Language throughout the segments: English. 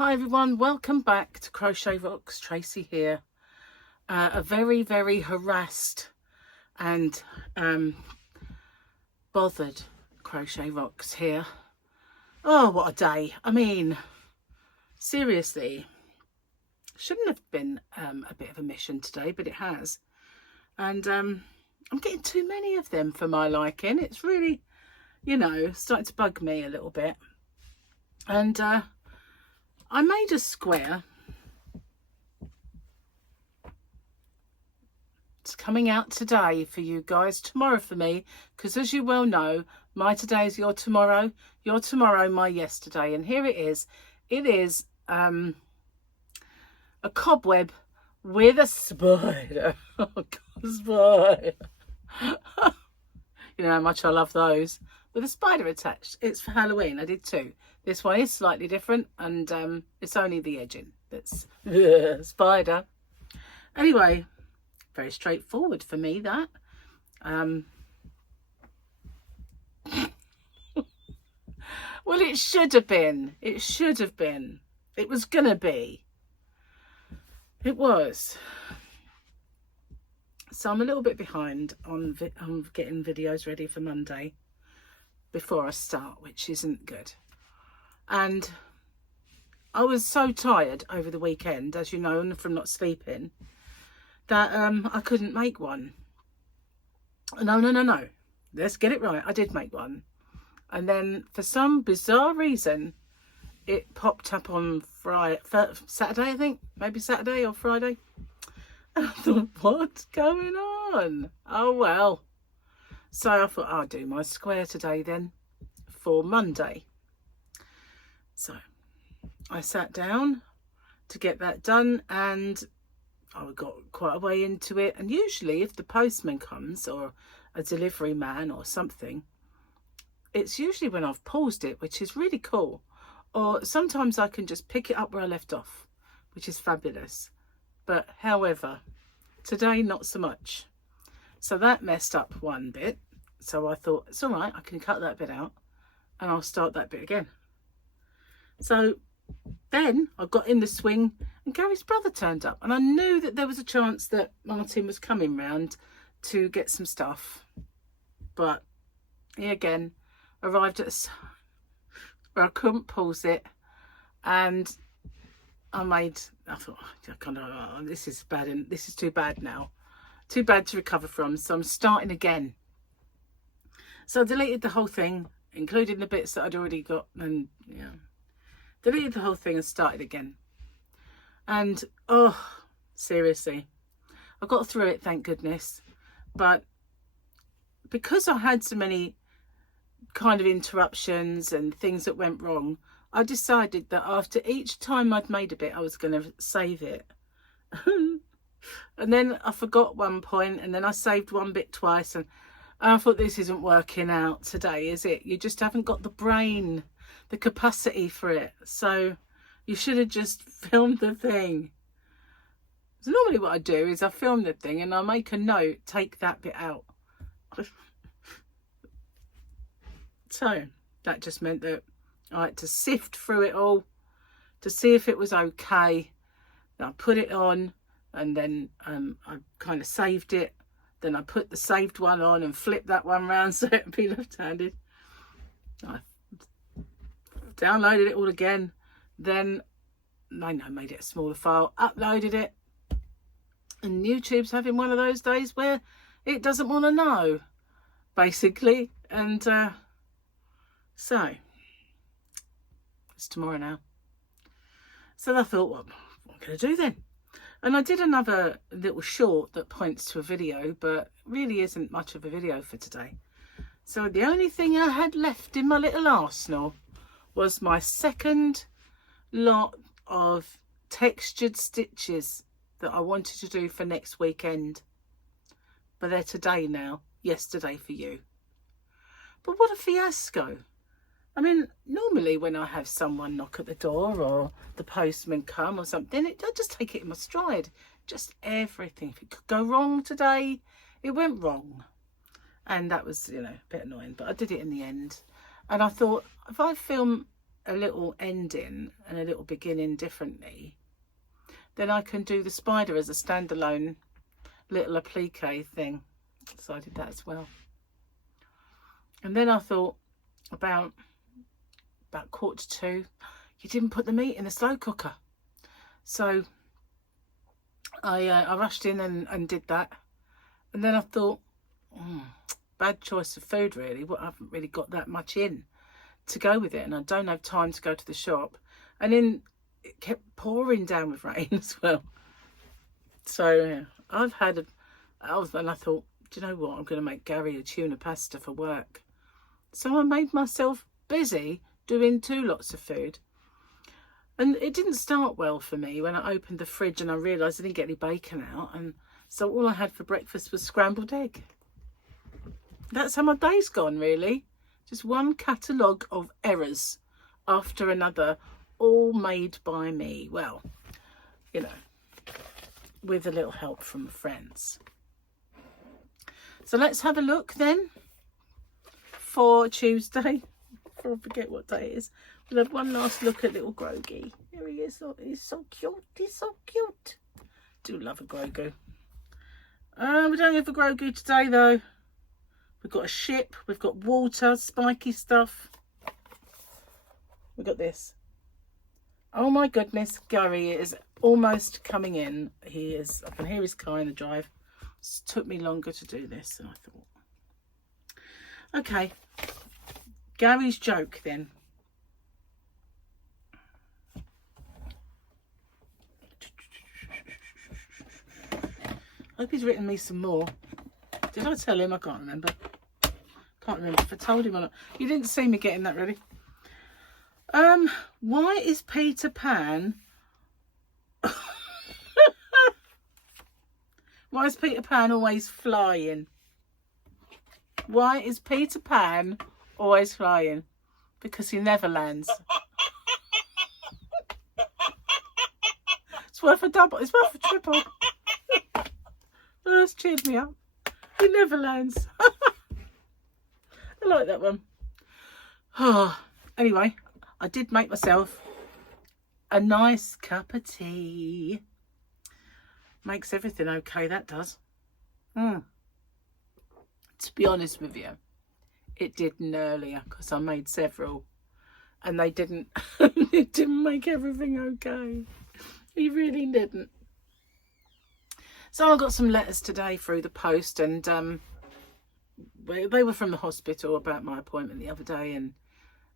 Hi everyone, welcome back to Crochet Rocks. Tracy here. A very, very harassed and bothered Crochet Rocks here. Oh, what a day. I mean, seriously, shouldn't have been a bit of a mission today, but it has. And I'm getting too many of them for my liking. It's really, you know, starting to bug me a little bit. And I made a square. It's coming out today for you guys, tomorrow for me, because as you well know, my today is your tomorrow, my yesterday. And here it is. It is a cobweb with a spider. Oh God, spider. You know how much I love those. With a spider attached. It's for Halloween. I did two. This one is slightly different, and it's only the edging that's spider. Anyway, very straightforward for me, that. Well, it should have been. It should have been. It was going to be. It was. So I'm a little bit behind on getting videos ready for Monday before I start, which isn't good. And I was so tired over the weekend, as you know, from not sleeping, that I couldn't make one. No. Let's get it right. I did make one. And then for some bizarre reason, it popped up on Saturday, I think. Maybe Saturday or Friday. And I thought, what's going on? Oh, well. So I thought, I'll do my square today then for Monday. So I sat down to get that done, and I got quite a way into it. And usually if the postman comes, or a delivery man or something, it's usually when I've paused it, which is really cool. Or sometimes I can just pick it up where I left off, which is fabulous. But however, today not so much. So that messed up one bit. So I thought, it's all right, I can cut that bit out and I'll start that bit again. So then I got in the swing and Gary's brother turned up, and I knew that there was a chance that Martin was coming round to get some stuff. But he again arrived at where I couldn't pause it, and I thought, oh, this is bad, and this is too bad now. Too bad to recover from, so I'm starting again. So I deleted the whole thing, including the bits that I'd already got, and yeah. Deleted the whole thing and started again. And, oh, seriously. I got through it, thank goodness. But because I had so many kind of interruptions and things that went wrong, I decided that after each time I'd made a bit, I was going to save it. And then I forgot one point, and then I saved one bit twice. And I thought, this isn't working out today, is it? You just haven't got the brain, the capacity for it. So you should have just filmed the thing. So normally what I do is I film the thing and I make a note, take that bit out. So that just meant that I had to sift through it all to see if it was okay. Then I put it on, and then I kind of saved it. Then I put the saved one on and flipped that one round so it'd be left-handed. I downloaded it all again, then I made it a smaller file, uploaded it, and YouTube's having one of those days where it doesn't want to know, basically. And so it's tomorrow now. So I thought, well, what am I going to do then? And I did another little short that points to a video, but really isn't much of a video for today. So the only thing I had left in my little arsenal was my second lot of textured stitches that I wanted to do for next weekend. But they're today now, yesterday for you. But what a fiasco. I mean, normally when I have someone knock at the door or the postman come or something, I just take it in my stride. Just everything. If it could go wrong today, it went wrong. And that was, you know, a bit annoying. But I did it in the end. And I thought, if I film a little ending and a little beginning differently, then I can do the spider as a standalone little applique thing. So I did that as well. And then I thought about 1:45, you didn't put the meat in the slow cooker. So I rushed in and did that. And then I thought, bad choice of food really. Well, I haven't really got that much in to go with it, and I don't have time to go to the shop. And then it kept pouring down with rain as well. So yeah, and I thought, do you know what? I'm going to make Gary a tuna pasta for work. So I made myself busy doing 2 lots of food. And it didn't start well for me when I opened the fridge and I realised I didn't get any bacon out. And so all I had for breakfast was scrambled egg. That's how my day's gone, really. Just one catalogue of errors after another, all made by me. Well, you know, with a little help from friends. So let's have a look then for Tuesday. Before I forget what day it is. We'll have one last look at little Grogy. Here he is. Oh, he's so cute. He's so cute. Do love a Grogu. We don't have a Grogu today though. We've got a ship. We've got water, spiky stuff. We've got this. Oh my goodness, Gary is almost coming in. He is. I can hear his car in the drive. It took me longer to do this than I thought. Okay. Gary's joke then. I hope he's written me some more. Did I tell him? I can't remember. Can't remember if I told him or not. You didn't see me getting that ready. Why is Peter Pan... Why is Peter Pan always flying? Why is Peter Pan always flying? Because he never lands. It's worth a double. It's worth a triple. That's cheered me up. He never lands. I like that one. Oh, anyway, I did make myself a nice cup of tea. Makes everything okay, that does. To be honest with you, it didn't earlier because I made several and they didn't it didn't make everything okay. He really didn't. So I got some letters today through the post, and they were from the hospital about my appointment the other day,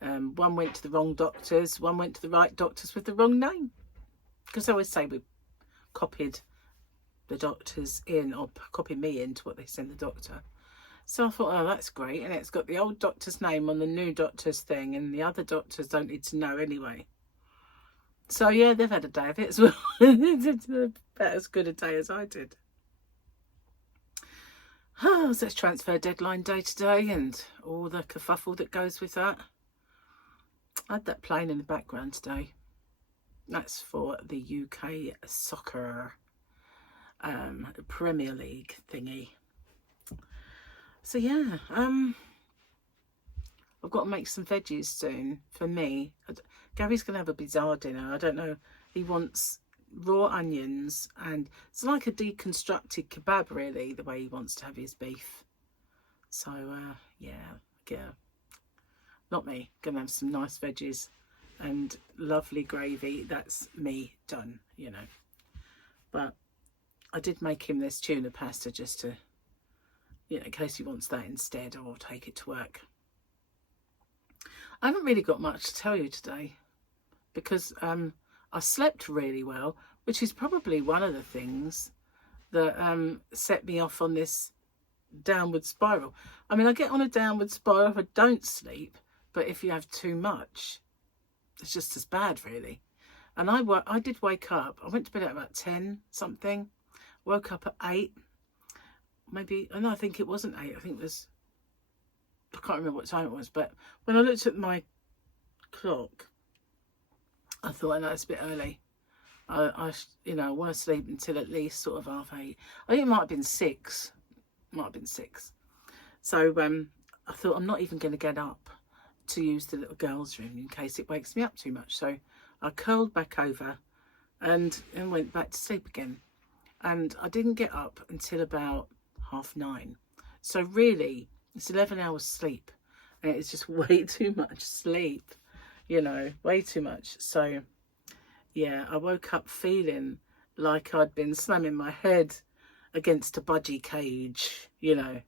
and one went to the wrong doctors, one went to the right doctors with the wrong name, because I always say we copied the doctors in, or copied me into what they sent the doctor. So I thought, oh, that's great, and it's got the old doctor's name on the new doctor's thing, and the other doctors don't need to know anyway. So yeah, they've had a day of it as well. It's about as good a day as I did. Oh, so it's transfer deadline day today and all the kerfuffle that goes with that. I had that playing in the background today. That's for the UK soccer Premier League thingy. So yeah, I've got to make some veggies soon for me. Gary's going to have a bizarre dinner. I don't know. He wants raw onions, and it's like a deconstructed kebab, really, the way he wants to have his beef. So, yeah. Not me. Going to have some nice veggies and lovely gravy. That's me done, you know. But I did make him this tuna pasta just to, you know, in case he wants that instead, or take it to work. I haven't really got much to tell you today because I slept really well, which is probably one of the things that set me off on this downward spiral. I mean, I get on a downward spiral if I don't sleep, but if you have too much, it's just as bad, really. And I did wake up. I went to bed at about 10 something, woke up at 8, maybe. I think it wasn't 8. I think it was, I can't remember what time it was, but when I looked at my clock, I thought, I know it's a bit early. I you know, want to sleep until at least sort of 8:30. I think it might have been 6. So I thought, I'm not even going to get up to use the little girls' room in case it wakes me up too much. So I curled back over and went back to sleep again. And I didn't get up until about 9:30. So really, it's 11 hours sleep. And it's just way too much sleep, you know, way too much. So, yeah, I woke up feeling like I'd been slamming my head against a budgie cage, you know,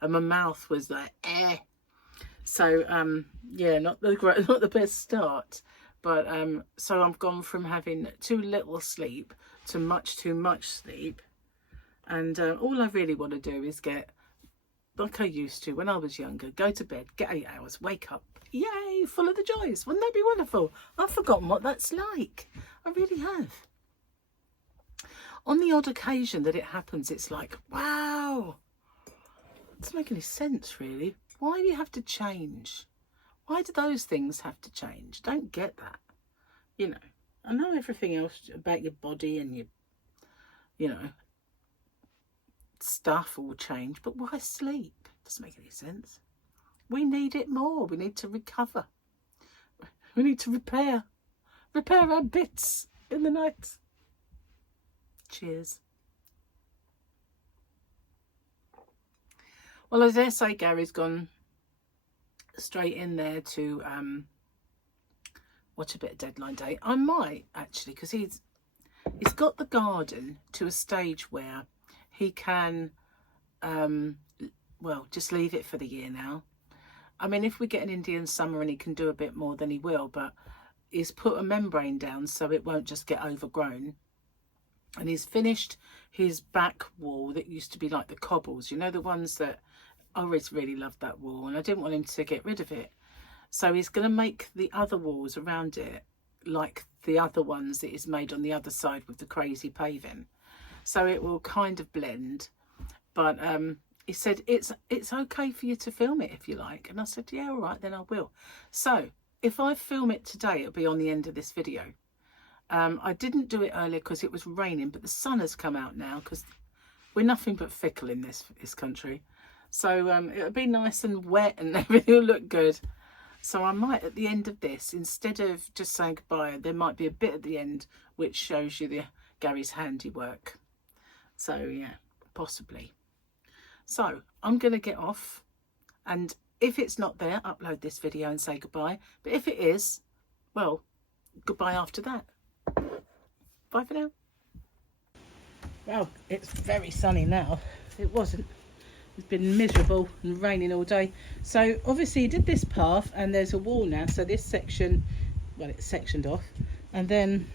and my mouth was like, eh. So, yeah, not the best start. But so I've gone from having too little sleep to much too much sleep. And all I really want to do is get, like I used to when I was younger, go to bed, get 8 hours, wake up, yay, full of the joys. Wouldn't that be wonderful? I've forgotten what that's like. I really have. On the odd occasion that it happens, it's like, wow. It doesn't make any sense, really. Why do you have to change? Why do those things have to change? Don't get that. You know, I know everything else about your body and your, you know, stuff will change, but why sleep? Doesn't make any sense. We need it more. We need to recover. We need to repair our bits in the night. Cheers. Well, I dare say Gary's gone straight in there to watch a bit of Deadline Day. I might actually, because he's got the garden to a stage where he can, well, just leave it for the year now. I mean, if we get an Indian summer and he can do a bit more, then he will, but he's put a membrane down so it won't just get overgrown. And he's finished his back wall that used to be like the cobbles, you know, the ones that I always really loved that wall, and I didn't want him to get rid of it. So he's going to make the other walls around it like the other ones that is made on the other side with the crazy paving. So it will kind of blend. But he said, it's okay for you to film it if you like. And I said, yeah, all right, then I will. So if I film it today, it'll be on the end of this video. I didn't do it earlier because it was raining, but the sun has come out now because we're nothing but fickle in this country. So it'll be nice and wet and everything will look good. So I might, at the end of this, instead of just saying goodbye, there might be a bit at the end which shows you Gary's handiwork. So yeah, possibly. So I'm going to get off, and if it's not there, upload this video and say goodbye. But if it is, well, goodbye after that. Bye for now. Well, it's very sunny now. It wasn't. It's been miserable and raining all day. So obviously he did this path, and there's a wall now. So this section, well, it's sectioned off. And then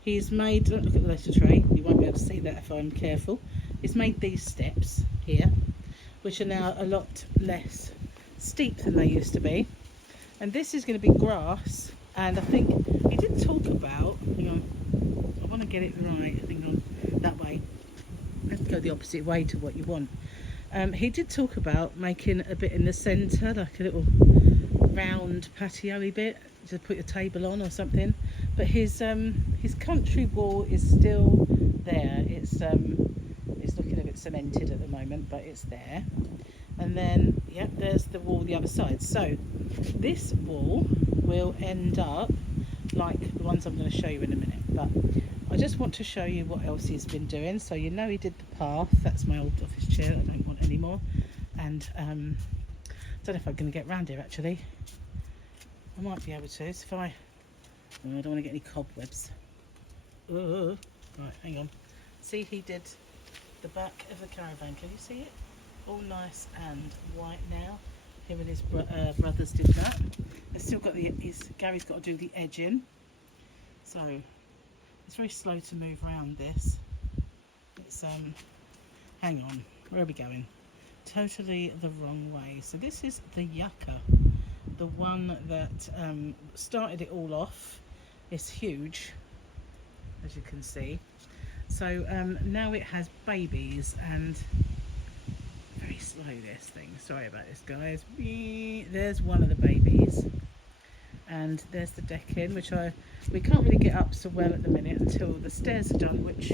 he's made, don't look at the letter tray, you won't be able to see that if I'm careful. He's made these steps here, which are now a lot less steep than they used to be. And this is going to be grass. And I think he did talk about, hang on, I want to get it right, hang on, that way. Let's go the opposite way to what you want. He did talk about making a bit in the centre, like a little round patio-y bit to put your table on or something. But his country wall is still there. It's looking a bit cemented at the moment, but it's there. And then, yep, there's the wall the other side. So this wall will end up like the ones I'm going to show you in a minute. But I just want to show you what else he's been doing. So you know he did the path. That's my old office chair that I don't want anymore. And I don't know if I'm going to get round here actually. I might be able to. If I don't want to get any cobwebs. Right, hang on. See, he did the back of the caravan. Can you see it? All nice and white now. Him and his brothers did that. They've still got Gary's got to do the edging. So it's very slow to move around this. It's hang on, where are we going? Totally the wrong way. So this is the yucca, the one that started it all off. It's huge, as you can see. So now it has babies, and very slow this thing, sorry about this guys. There's one of the babies, and there's the decking, which we can't really get up so well at the minute until the stairs are done, which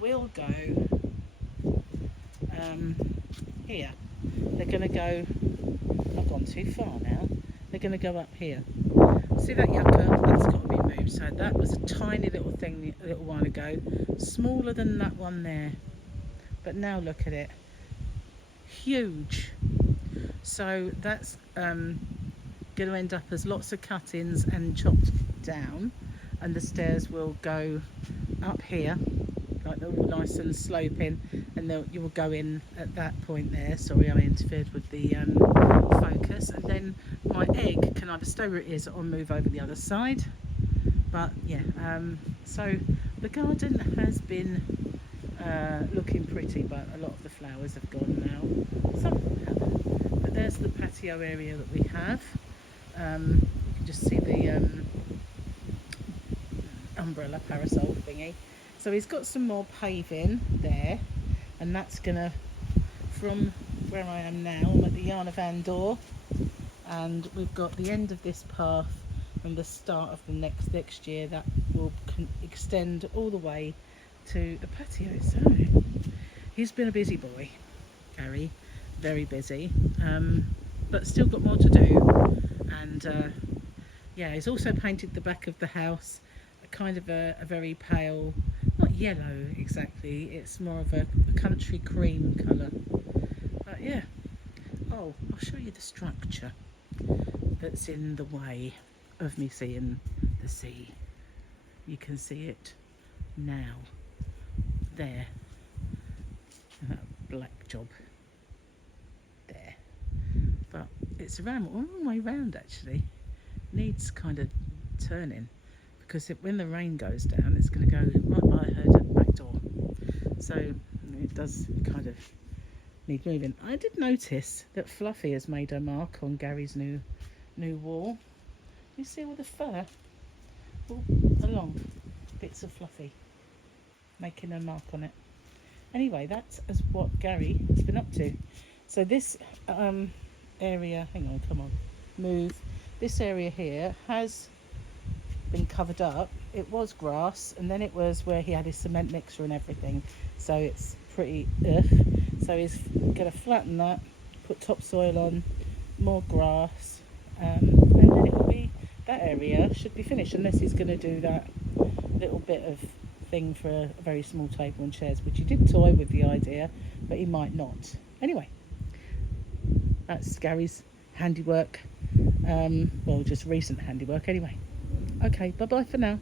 will go here. They're going to go, I've gone too far now, they're going to go up here. See that yucca? That's got to be moved. So that was a tiny little thing a little while ago, smaller than that one there, but now look at it, huge. So that's going to end up as lots of cuttings and chopped down, and the stairs will go up here like they're all nice and sloping, and you will go in at that point there. Sorry, I interfered with the focus. And then my egg can either stay where it is or move over the other side. But yeah, so the garden has been looking pretty, but a lot of the flowers have gone now. Some have. But there's the patio area that we have. You can just see the umbrella parasol thingy. So he's got some more paving there, and that's gonna, from where I am now, I'm at the Yarn of Andor, and we've got the end of this path from the start of the next year that will extend all the way to the patio. So he's been a busy boy, Gary, very busy, but still got more to do. And yeah, he's also painted the back of the house kind of a very pale, not yellow exactly, it's more of a country cream colour. But yeah, oh, I'll show you the structure that's in the way of me seeing the sea. You can see it now there, and that black job there, but it's around all the way round. Actually needs kind of turning, because when the rain goes down, it's going to go right by her back door. So it does kind of need moving. I did notice that Fluffy has made a mark on Gary's new wall. You see all the fur all along, bits of Fluffy making a mark on it. Anyway, that's as what Gary has been up to. So this area, hang on, come on, move. This area here has been covered up. It was grass, and then it was where he had his cement mixer and everything, so it's pretty so he's going to flatten that, put topsoil on, more grass, and then it will be, that area should be finished, unless he's going to do that little bit of thing for a very small table and chairs, which he did toy with the idea, but he might not. Anyway, that's Gary's handiwork, well, just recent handiwork anyway. Okay, bye bye for now.